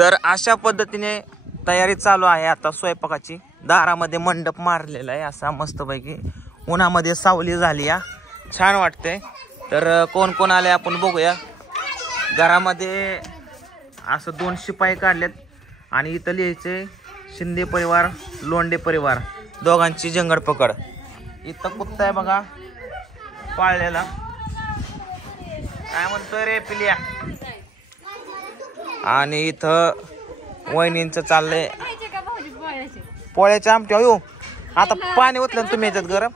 तर अशा पद्धतीने तयारी चालू आहे आता स्वयंपाकाची. दारामध्ये मंडप मारलेला आहे असा मस्तपैकी. उन्हामध्ये सावली झाली या, छान वाटते. तर कोण कोण आले आपण बघूया. घरामध्ये असं 2 शिपाई काढलेत आणि इथं लिहायचे शिंदे परिवार लोंढे परिवार दोघांची जंगड पकड. इथं कुत्ता आहे बघा पाळलेला. काय म्हणतोय रे पिलिया. आणि इथं वहिनींचं चाललंय पोळ्याच्या आमटी. अयो आता पाणी ओतलं तुम्ही याच्यात गरम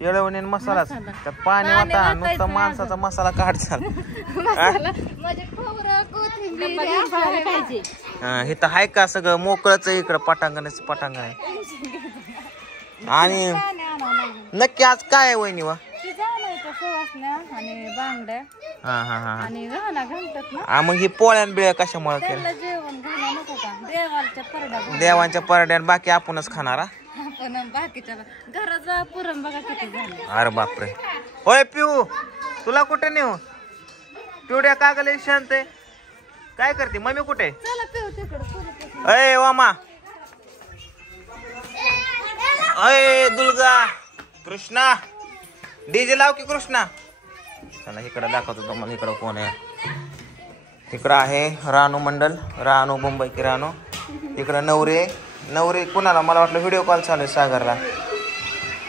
येळवणी मसालाच त्यात पाणी होता नुसतं माणसाचा मसाला काढचा. इथं हाय का सगळं मोकळच आहे इकडं पटांगणच पटांगण आहे. आणि नक्की आज काय आहे वहिनी वा. मग ही पोळ्यान बिळ्या कशामुळे केलं. देवांच्या परड्यान बाकी आपणच खाणार. अरे बापरे. होय पिऊ तुला कुठे नेऊ. पिवड्या कागले शांत आहे. काय करते मम्मी कुठे. अय वामा अय दुर्गा कृष्णा डीजे लाव की कृष्णा. चला इकडे दाखवतो तुम्हाला इकडं कोण आहे. इकडं आहे रानू मंडल रानू मुंबई की रानू. इकडं नवरे नवरे कुणाला मला वाटलं व्हिडिओ कॉल चालू आहे सागरला.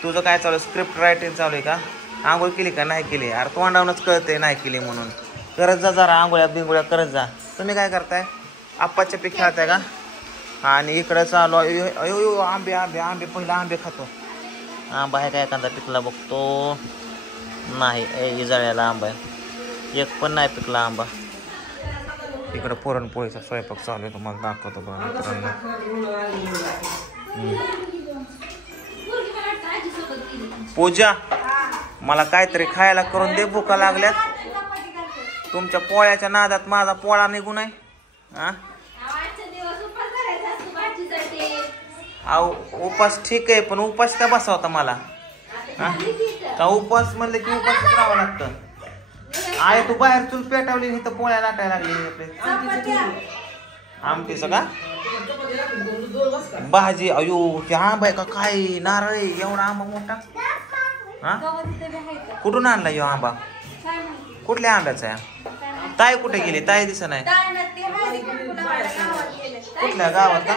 तुझं काय चालू आहे स्क्रिप्ट रायटिंग चालू आहे का. आंघोळ केली का नाही केली. अरे तोंडावूनच कळते नाही केली म्हणून. करत जा जरा आंघोळ्या बिंगोळ्या करत जा. तुम्ही काय करताय आप्पाच्या पीक खेळताय का. आणि इकडं चालू अयो आंबे आंबे आंबे पहिला आंबे खातो. आंबा आहे काय एखादा पिकला बघतो. नाही जळ्याला आंबा आहे एक पण नाही पिकला आंबा. इकडं पुरणपोळीचा स्वयंपाक चालू आहे तुम्हाला दाखवतो बघा मित्रांनो. पूजा मला काहीतरी खायला करून दे भुका लागल्यात. तुमच्या पोळ्याच्या नादात माझा पोळा निघू नये. उपास ठीक आहे पण उपास का बसावता मला. का उपास म्हणले की उपास करावं लागतं. आहे तू बाहेर चूल पेटावली इथं पोळ्या लाटायला लागली. आमटी सगळा भाजी. अयो ते आंबा आहे का काय नारळ एवढा आंबा मोठा. कुठून आणला यो आंबा. कुठल्या आंब्याचा आहे. ताई कुठे गेली ताई दिसत नाही. कुठल्या गावात का.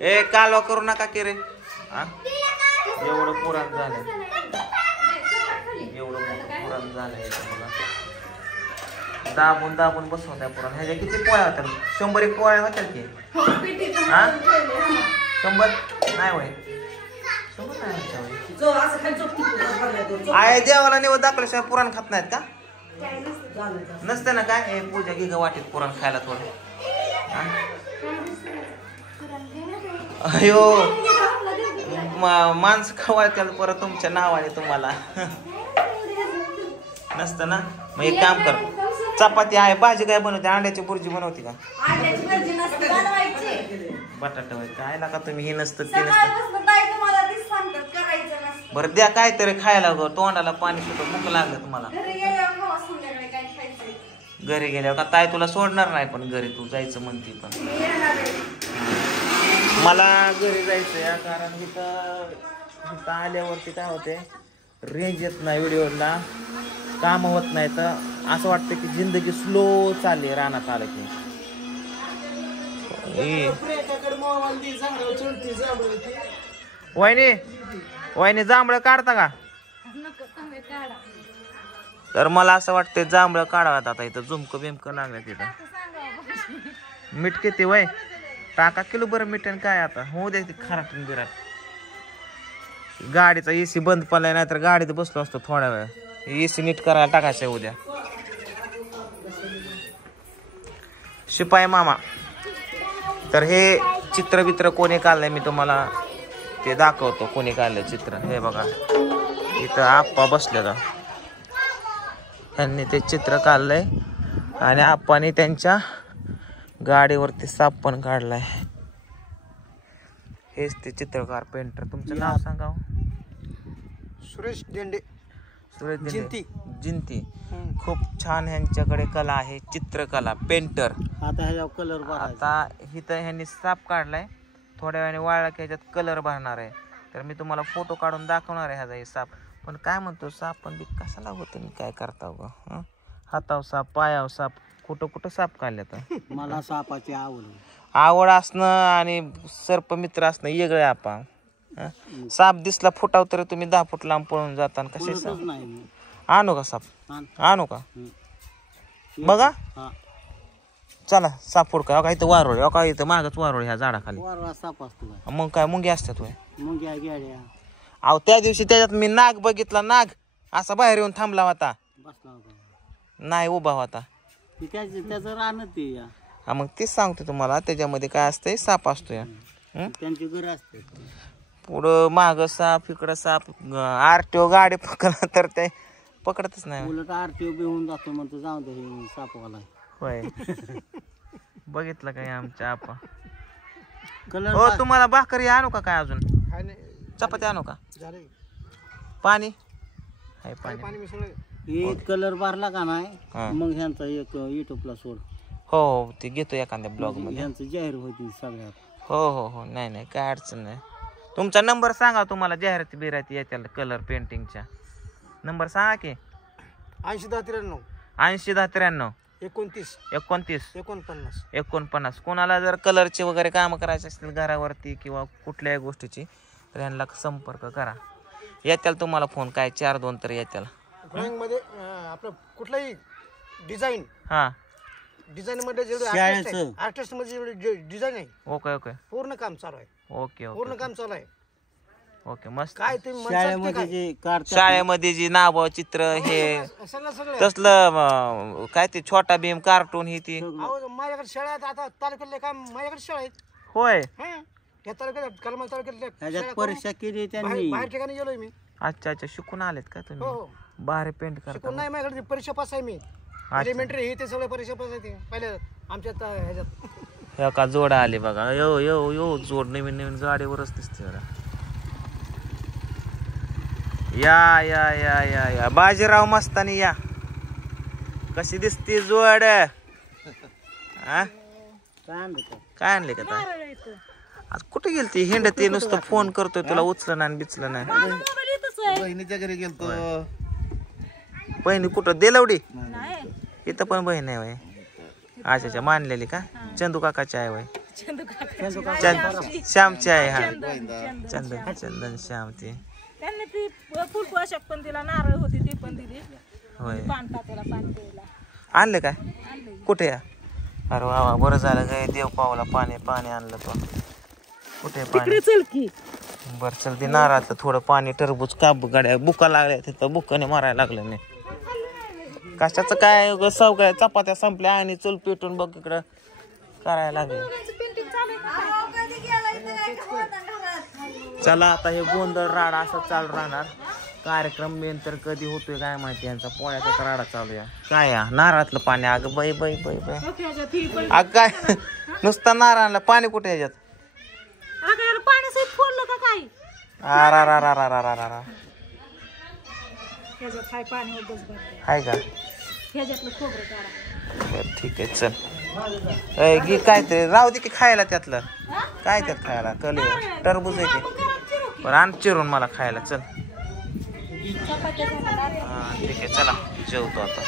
ए कालवा करू नका की रे. एवढं पुराण झालं एवढं मोठं पुराण झालंय बघा. दाबून दाबून बसवत्या पुराण. ह्याच्या किती पोळ्या होत्या 100 पोळ्या होत्या की. 100 नाही वय 100 आहे. देवाला निवड दाखवल्याशिवाय पुराण खात नाहीत का. नसते ना काय पूजा घे वाटीत पुराण खायला थोडं. अयो माणसं खवायला परत तुमच्या नावाने तुम्हाला नसतं ना. मग एक काम कर चपाती आहे भाजी काय बनवते अंड्याची बुर्जी बनवते का. बटाटा काय लागा तुम्ही हे नसतं ते नसतं. बरं द्या काहीतरी खायला गो तोंडाला पाणी सुटत भूक लागलं तुम्हाला. घरी गेल्यावर का ताई तुला सोडणार नाही पण घरी तू जायचं म्हणते पण. मला घरी जायचंय कारण इथं आल्यावरती काय होते रेंज येत नाही व्हिडिओला काम होत नाही. तर असं वाटतं की जिंदगी स्लो चालली रानात आलं की. वहिनी वहिनी जांभळं काढता का. तर मला असं वाटतं जांभळं काढावं आता. इथं झुमकं बिमकं लागलं तिथं. मीठ किती वय टाका किलो बरं मीठ काय आता होऊ दे खराटून बिराट. गाडीचा एसी बंद पडलाय नाही तर गाडीत बसलो असतो थोड्या वेळ. एसी नीट करायला टाकायचं उद्या. शिपाई मामा. तर हे चित्र बित्र कोणी काढलंय मी तुम्हाला ते दाखवतो कोणी काढलंय चित्र. हे बघा इथं आप्पा बसलेला त्यांनी ते चित्र काढलंय आणि आप्पाने त्यांच्या गाडीवरती साप पण काढलाय. हेच ते चित्रकार पेंटर. तुमचं नाव सांगा. सुरेश देंडे. सूरज दिंडे जिंती. खूप छान ह्यांच्याकडे कला आहे, चित्रकला, पेंटर. आता ह्याच्यावर कलर आता इथं ह्यांनी साप काढलाय, थोड्या वेळाने वाळला की ह्याच्यात कलर भरणार आहे. तर मी तुम्हाला फोटो काढून दाखवणार आहे ह्याचा हे साप. पण काय म्हणतो साप पण बी कशाला होतं आणि काय करता ग? हाताव साप, पायाव साप, कुठं कुठं साप काढले तर. मला सापाची आवड असणं आणि सर्प मित्र असणं वेगळं आपा. साप दिसला फुटाव तर तुम्ही 10 फूट लांब पळून जाता. कसे साप आणू का साप? आणू का? बघा चला साप फुड का इथं वारोळे का इथं मागच वारोळे ह्या झाडाखाली. साप असतो मग काय मुंगी असतात होय? मुंग्या गेड्या. अहो त्या दिवशी त्याच्यात मी नाग बघितला, नाग असा बाहेर येऊन थांबला होता, बसला होता नाही उभा होता. त्याचं राहणं ते हा मग तेच सांगतो तुम्हाला, त्याच्यामध्ये काय असतंय, साप असतो या. त्यांची घर असते. पुढं माग साप, इकडं साप. आरटीओ गाडी पकडला तर ते पकडतच नाही. उलट आरटीओ बिहून जातो म्हणतो, जाऊ दे हे सापवाला होय. बघितलं काय आमच्या आपा. कलर हो तुम्हाला भाकरी आणू का काय अजून? चपाती आणू का? पाणी हाय पाणी. एक कलर भरला का नाही मग ह्यांचा एक युट्यूबला सोड. हो ते घेतो एखाद्या ब्लॉग मध्ये. ह्यांचं जाहीर होती सगळ्यात. हो हो हो नाही नाही काय अडचण नाही. तुमचा नंबर सांगा, तुम्हाला जाहिराती बिराती येत्या कलर पेंटिंगच्या. नंबर सांगा की. 80 10 80 10 93 29 29 49 49. कोणाला जर कलरचे वगैरे काम करायचे असतील घरावरती किंवा कुठल्याही गोष्टीची तर यांना संपर्क करा. येत्याल तुम्हाला फोन काय 4-2 तर येत्याल. ड्रॉइंग मध्ये आपलं कुठलाही डिझाईन, हा डिझाईन मध्ये जेवढे आर्टिस्ट मध्ये जेवढे डिझाईन आहे ओके ओके पूर्ण काम चालू आहे. ओके पूर्ण काम चालू आहे. ओके मस्त. काय तुम्ही शाळेमध्ये जी नाव चित्र हे तसलं काय ते छोटा भीम कार्टून ही ती माझ्याकडे शाळा आहेत. आता तालुक्यातले काम माझ्याकडे शाळा आहेत. होय या तालुक्यात कलमा तालुक्यातल्या परीक्षा केली त्यांनी. बाहेर ठिकाणी गेलोय मी. अच्छा अच्छा शिकून आलेत का तुम्ही? बाहेर पेंट करता? नाही माझ्याकडे परीक्षा पास आहे मी. एलिमेंटरी हे ते सगळे परीक्षा पास आहे. पहिले आमच्यात ह्याच्यात हे का जोड आले बघा. यो यो यो जोड नवीन नवीन गाडीवरच दिसते जरा. या या या या या बाजीराव मस्तानी या. कशी दिसती जोड? काय आणले का? आज कुठे गेलती हिंडती? नुसतं फोन करतोय तुला उचलं नाही बिचलं नाही. बहिणीच्या घरी गेलतो. बहिणी कुठं? देलवडी इथं पण बहीण आहे वय. अच्छा अच्छा मानलेली का? चंदू काकाची आहे वय. श्यामची आहे. हा चंदन चंदन श्याम ती. त्यांनी ती फुलकू अशक पण तिला नारळ होती ती पण दिली. होय पानपात्याला पाणी द्यायला आणले काय? कुठे या? अरे वा बरं झालं काय देव पावला. पाणी पाणी आणलं तो. कुठे पाणी? चल की बर चल ते नारळाचं थोडं पाणी. टरबूज काप गाड्या बुका लागल्या तिथं बुकाने मारायला लागलं मी. कशाचं काय सव काय चपात्या संपल्या आणि चूल पेटून बघ इकडं करायला लागले. चला आता हे गोंधळ राडा असं चालू राहणार. कार्यक्रम मेन तर कधी होतोय काय माहिती. यांचा पोळ्याचा राडा चालू या. काय या नारळातलं पाणी? अगं बाई बाई बाई बाई अग काय नुसतं नारळाला पाणी कुठे ह्याच्यात? हाय का? बर ठीक आहे चल. घे काय ते राहू दे की खायला त्यातलं. काय त्यात खायला? कल टरबूज आहे की बरं आण चिरून मला खायला. चल हा ठीक आहे चला जेवतो आता.